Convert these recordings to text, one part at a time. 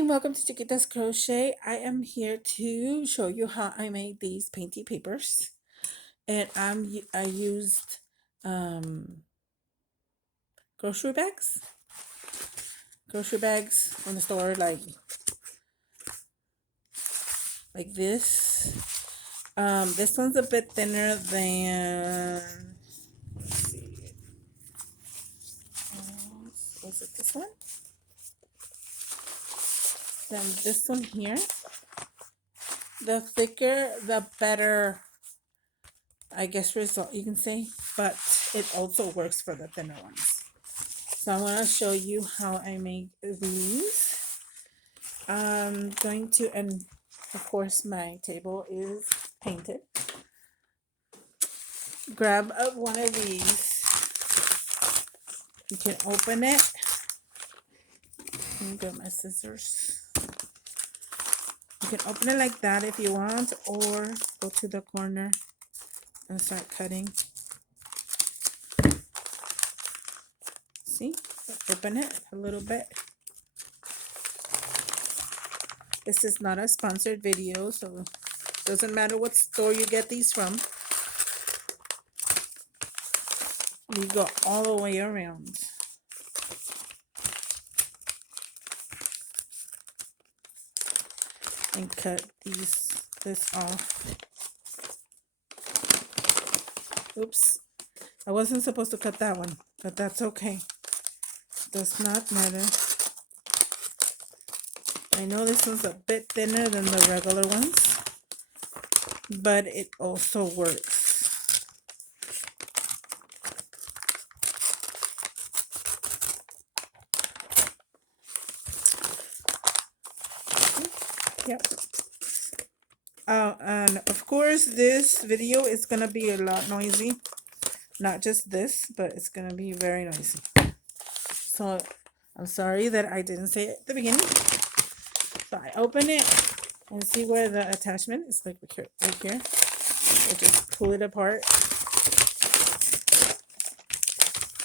and welcome to Chiquita's Crochet. I am here to show you how I made these painty papers, and I used um, grocery bags, from the store, like this. This one's a bit thinner than. Let's see, was it this one? Then this one here. The thicker, the better, I guess, result you can say, but it also works for the thinner ones. So I want to show you how I make these. I'm going to, and of course my table is painted. Grab one of these. You can open it. Let me get my scissors. You can open it like that if you want, or go to the corner and start cutting. See? Open it a little bit. This is not a sponsored video, so it doesn't matter what store you get these from. You go all the way around. And cut this off. Oops. I wasn't supposed to cut that one, but that's okay. Does not matter. I know this one's a bit thinner than the regular ones, but it also works. Yep. And of course, this video is gonna be a lot noisy. Not just this, but it's gonna be very noisy. So I'm sorry that I didn't say it at the beginning. So I open it and see where the attachment is, like right here. I just pull it apart.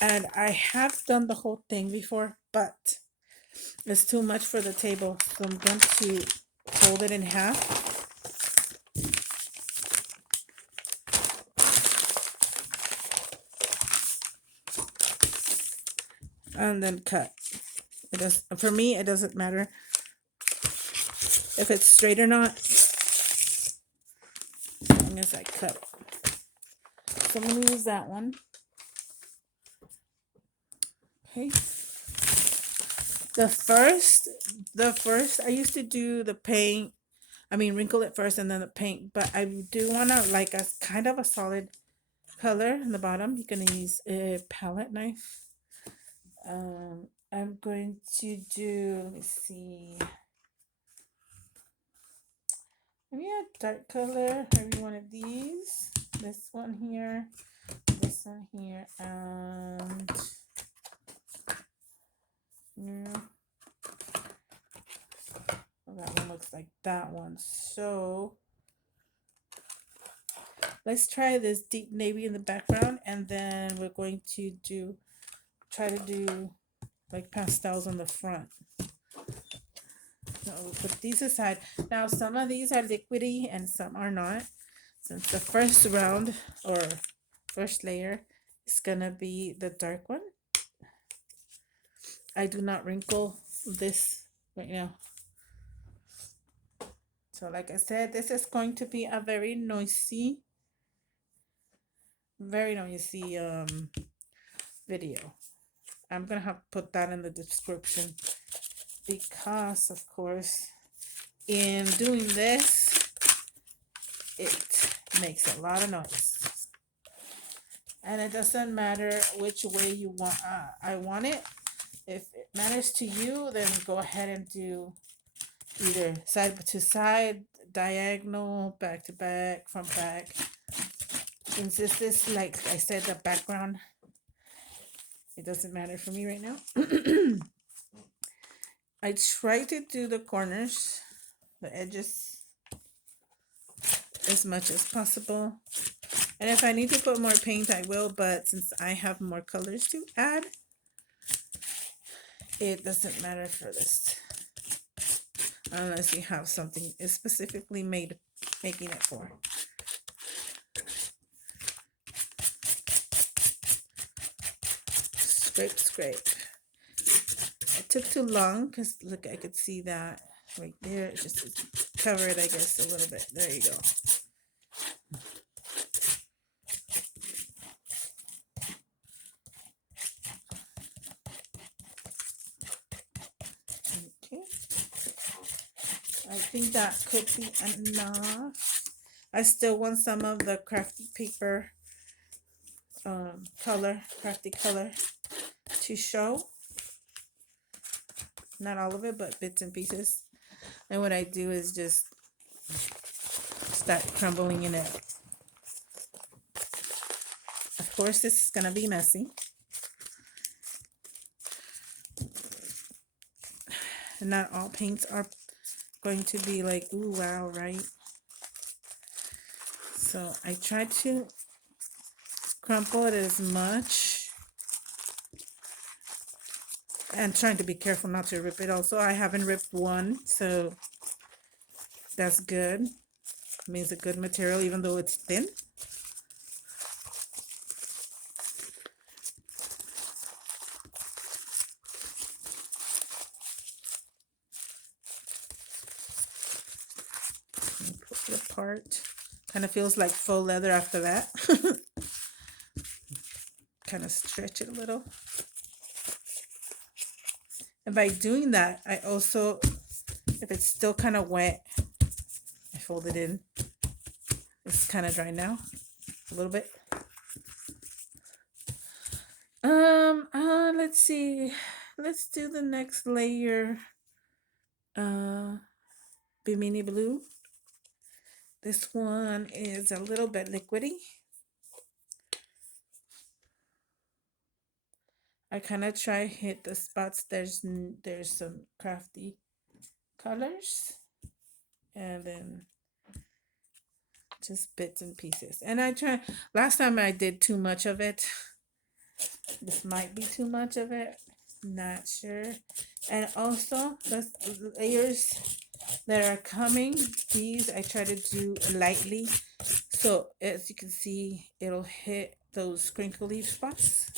And I have done the whole thing before, but it's too much for the table. So I'm going to fold it in half. And then cut. It does, for me, it doesn't matter if it's straight or not, as long as I cut it. So I'm gonna use that one. Okay. The first I used to do the paint. I mean, wrinkle it first and then the paint, but I do want to like a kind of a solid color in the bottom. You're gonna use a palette knife. I'm going to do, let me see, maybe a dark color, maybe one of these. This one here, and yeah. Well, that one looks like that one. So let's try this deep navy in the background, and then we're going to try to do like pastels on the front. So we'll put these aside. Now some of these are liquidy and some are not. Since the first round or first layer is gonna be the dark one. I do not wrinkle this right now. So like I said, this is going to be a very noisy video. I'm gonna have to put that in the description because of course in doing this it makes a lot of noise, and it doesn't matter which way you want. I want it. If it matters to you, then go ahead and do either side to side, diagonal, back to back, front back. Since this is, like I said, the background, it doesn't matter for me right now. I try to do the corners, the edges, as much as possible. And if I need to put more paint, I will, but since I have more colors to add, it doesn't matter for this. unless you have something specifically made making it for. Scrape, scrape. It took too long because look, I could see that right there. It's just cover it, I guess, a little bit. There you go. Okay. I think that could be enough. I still want some of the crafty paper color, crafty color to show. Not all of it, but bits and pieces. And what I do is just start crumbling in it. Of course, this is gonna be messy. And not all paints are going to be like, ooh, wow, right? So I try to crumple it as much and trying to be careful not to rip it. Also, I haven't ripped one, so that's good. It means a good material, even though it's thin. Pull it apart. Kind of feels like faux leather after that. Kind of stretch it a little. And by doing that, I also, if it's still kind of wet, I fold it in. It's kind of dry now, a little bit. Let's see. Let's do the next layer. Bimini blue. This one is a little bit liquidy. I kind of try hit the spots. There's some crafty colors, and then just bits and pieces. And I try. Last time I did too much of it. This might be too much of it. Not sure. And also the layers that are coming, these I try to do lightly. So as you can see, it'll hit those crinkly spots.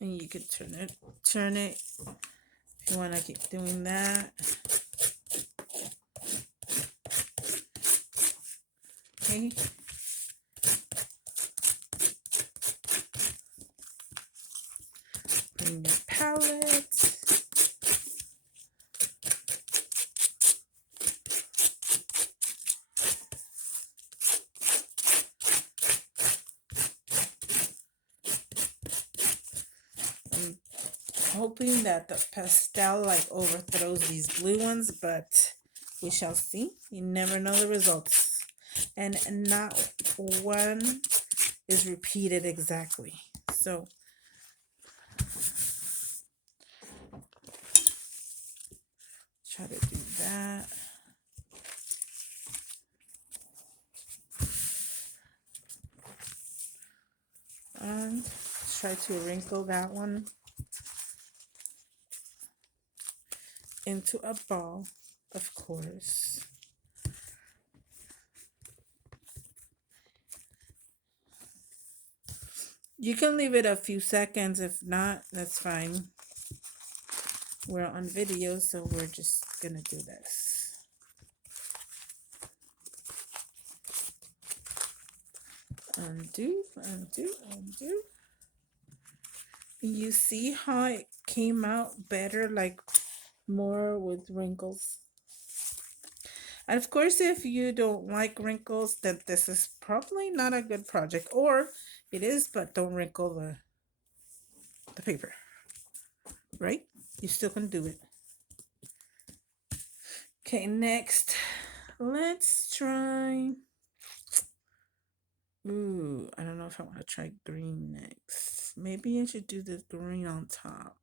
And you can turn it if you want to keep doing that. Okay. Bring your palette. I'm hoping that the pastel like overthrows these blue ones, but we shall see. You never know the results. And not one is repeated exactly. So try to do that. And try to wrinkle that one into a ball, of course. You can leave it a few seconds. If not, that's fine. We're on video, so we're just gonna do this. Undo, undo, undo. You see how it came out better, like more with wrinkles. And of course, if you don't like wrinkles, then this is probably not a good project. Or it is, but don't wrinkle the paper. Right? You still can do it. Okay, next. Let's try. Ooh, I don't know if I want to try green next. Maybe I should do the green on top.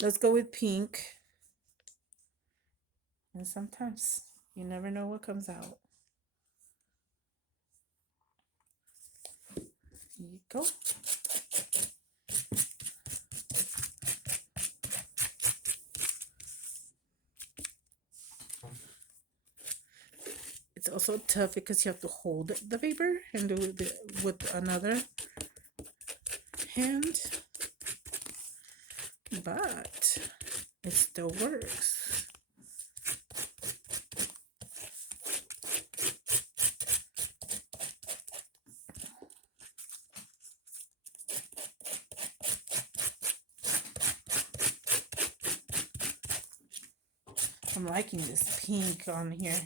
Let's go with pink. And sometimes you never know what comes out. Here you go. It's also tough because you have to hold the paper and do it with another hand, but it still works. I'm liking this pink on here.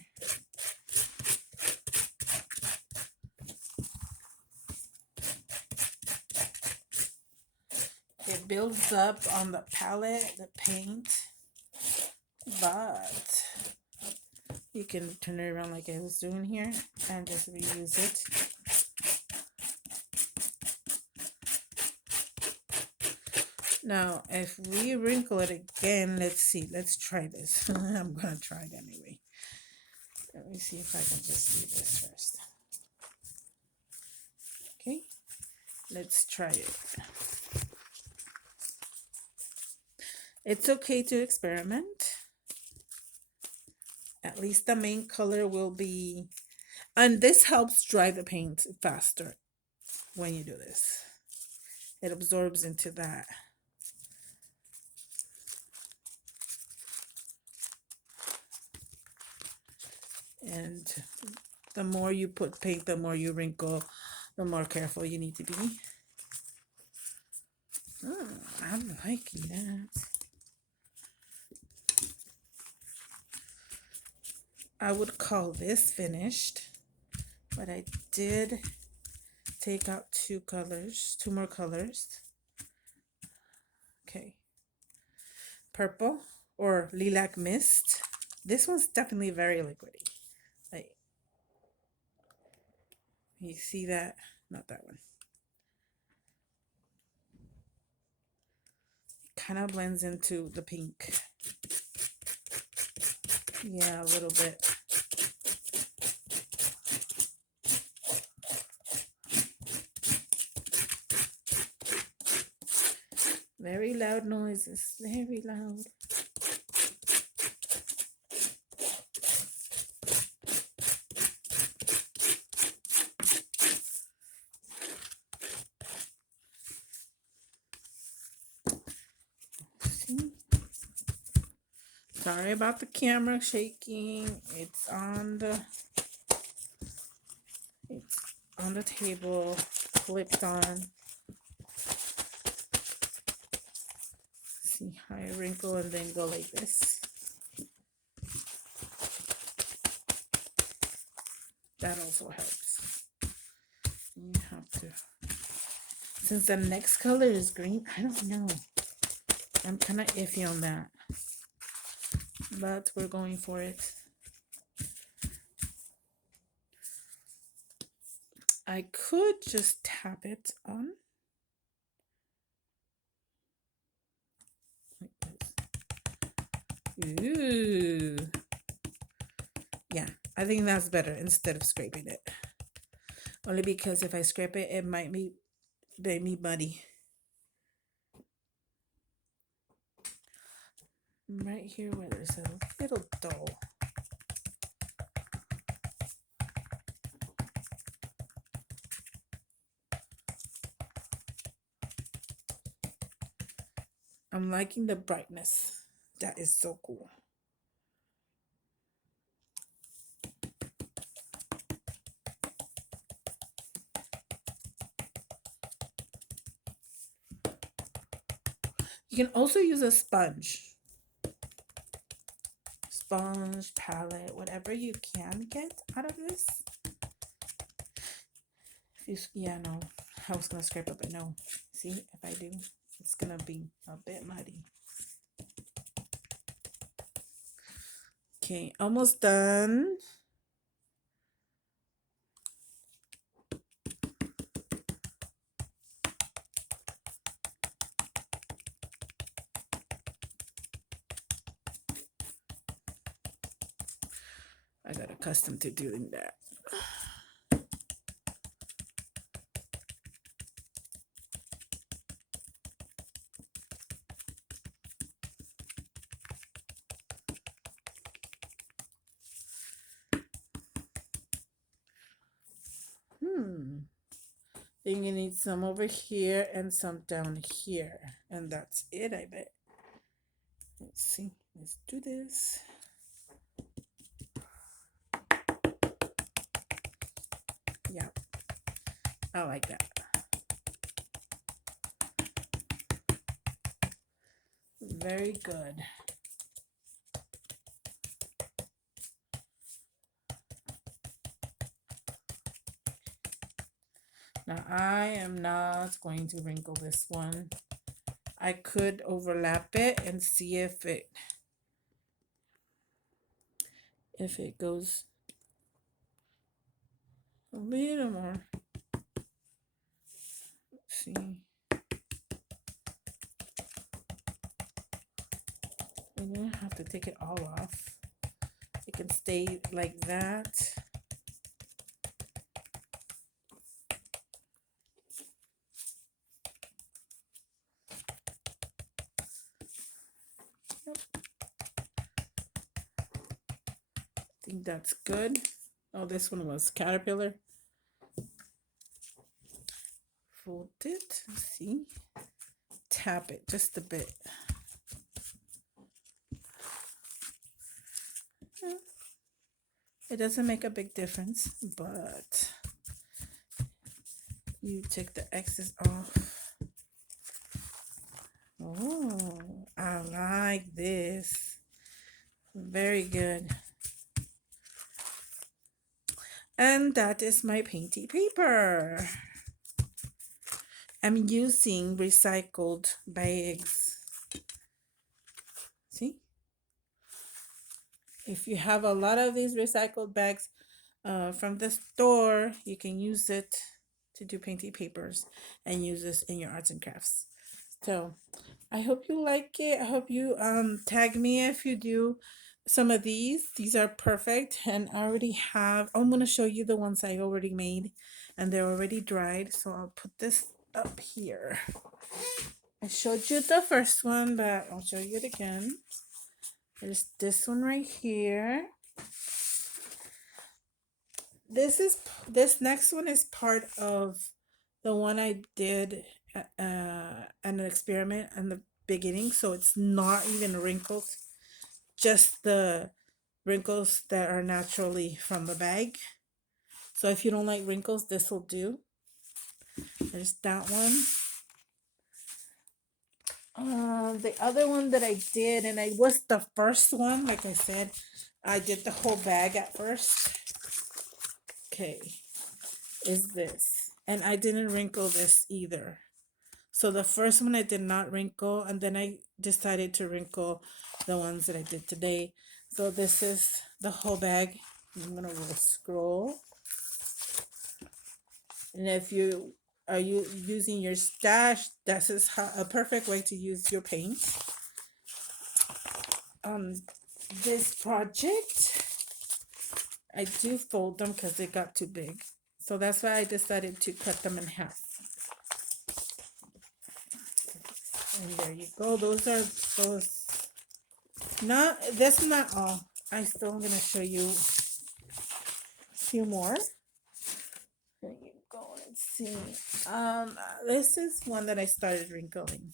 It builds up on the palette, the paint, but you can turn it around like I was doing here and just reuse it. Now, if we wrinkle it again, let's see, let's try this. I'm gonna try it anyway. Let me see if I can just do this first. Okay, let's try it. It's okay to experiment. At least the main color will be, and this helps dry the paint faster when you do this. It absorbs into that. And the more you put paint, the more you wrinkle, the more careful you need to be. Oh, I'm liking that. I would call this finished, but I did take out two more colors. Okay. Purple or lilac mist. This one's definitely very liquidy. Like, you see that? Not that one. It kind of blends into the pink. Yeah, a little bit. Very loud noises. Very loud. See? Sorry about the camera shaking. It's on the table, clipped on. See how I wrinkle and then go like this. That also helps. You have to. Since the next color is green, I don't know. I'm kind of iffy on that. But we're going for it. I could just tap it on. Like this. Ooh. Yeah, I think that's better instead of scraping it. Only because if I scrape it, it might make me muddy. Right here where there's a little dull. I'm liking the brightness. That is so cool. You can also use a sponge, palette, whatever you can get out of this. Yeah, no, I was gonna scrape it, but no. See, if I do, it's gonna be a bit muddy. Okay, almost done. I got accustomed to doing that. Then you need some over here and some down here. And that's it, I bet. Let's see. Let's do this. Yeah, I like that. Very good. Now I am not going to wrinkle this one. I could overlap it and see if it goes a little more. Let's see. You don't have to take it all off. It can stay like that. Yep. I think that's good. Oh, this one was caterpillar. Fold it. Let's see. Tap it just a bit. It doesn't make a big difference, but you take the excess off. Oh, I like this. Very good. And that is my painty paper. I'm using recycled bags. See? If you have a lot of these recycled bags from the store, you can use it to do painty papers and use this in your arts and crafts. So I hope you like it. I hope you tag me if you do some of these. These are perfect, and I already have. I'm gonna show you the ones I already made, and they're already dried. So I'll put this up here. I showed you the first one, but I'll show you it again. There's this one right here. This next one is part of the one I did an experiment in the beginning, so it's not even wrinkled, just the wrinkles that are naturally from the bag. So if you don't like wrinkles, this will do. There's that one. The other one that I did, and I was the first one, like I said, I did the whole bag at first. Okay, is this. And I didn't wrinkle this either. So the first one I did not wrinkle, and then I decided to wrinkle the ones that I did today. So this is the whole bag. I'm gonna scroll. And if you are using your stash, this is a perfect way to use your paint. This project, I do fold them because they got too big. So that's why I decided to cut them in half. And there you go. Those are those. Not, that's not all. I still am gonna show you a few more. There you go. Let's see. This is one that I started wrinkling.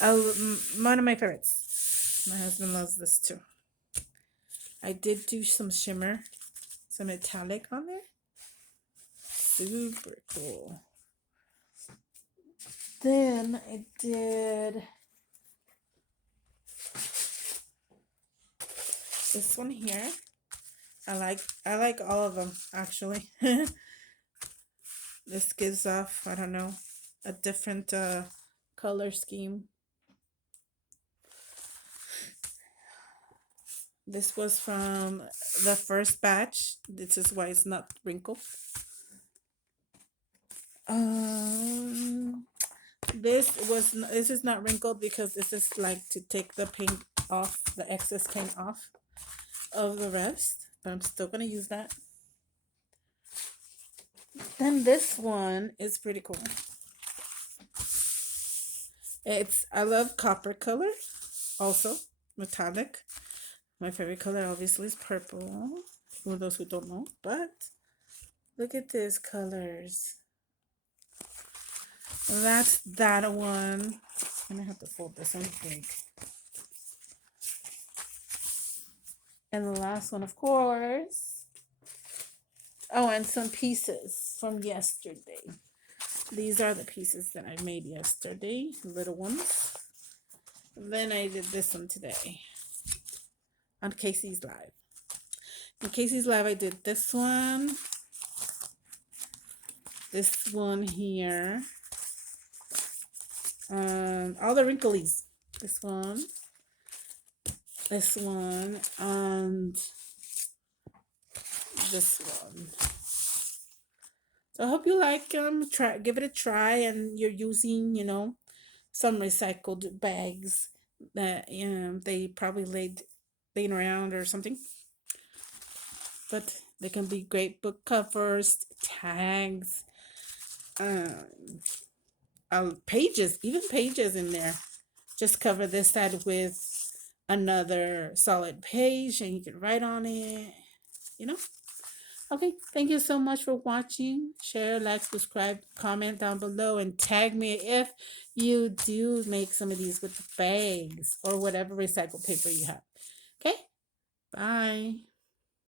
One of my favorites. My husband loves this too. I did do some shimmer, some metallic on there. Super cool. Then I did this one here. I like all of them actually. This gives off, I don't know, a different color scheme. This was from the first batch. This is why it's not wrinkled. This is not wrinkled because this is like to take the paint off, the excess paint off of the rest, but I'm still gonna use that. Then this one is pretty cool. I love copper color, also metallic. My favorite color obviously is purple, for those who don't know, but look at these colors. That's that one. I'm gonna have to fold this one big. And the last one, of course. Oh, and some pieces from yesterday. These are the pieces that I made yesterday, little ones. Then I did this one today on Casey's Live. In Casey's Live, I did this one here, all the wrinklies. This one, and this one. So I hope you like them. Give it a try, and you're using, some recycled bags that they probably laying around or something. But they can be great book covers, tags, pages, even pages in there. Just cover this side with another solid page, and you can write on it. Okay, thank you so much for watching. Share, like, subscribe, comment down below, and tag me if you do make some of these with the bags or whatever recycled paper you have. Okay, bye.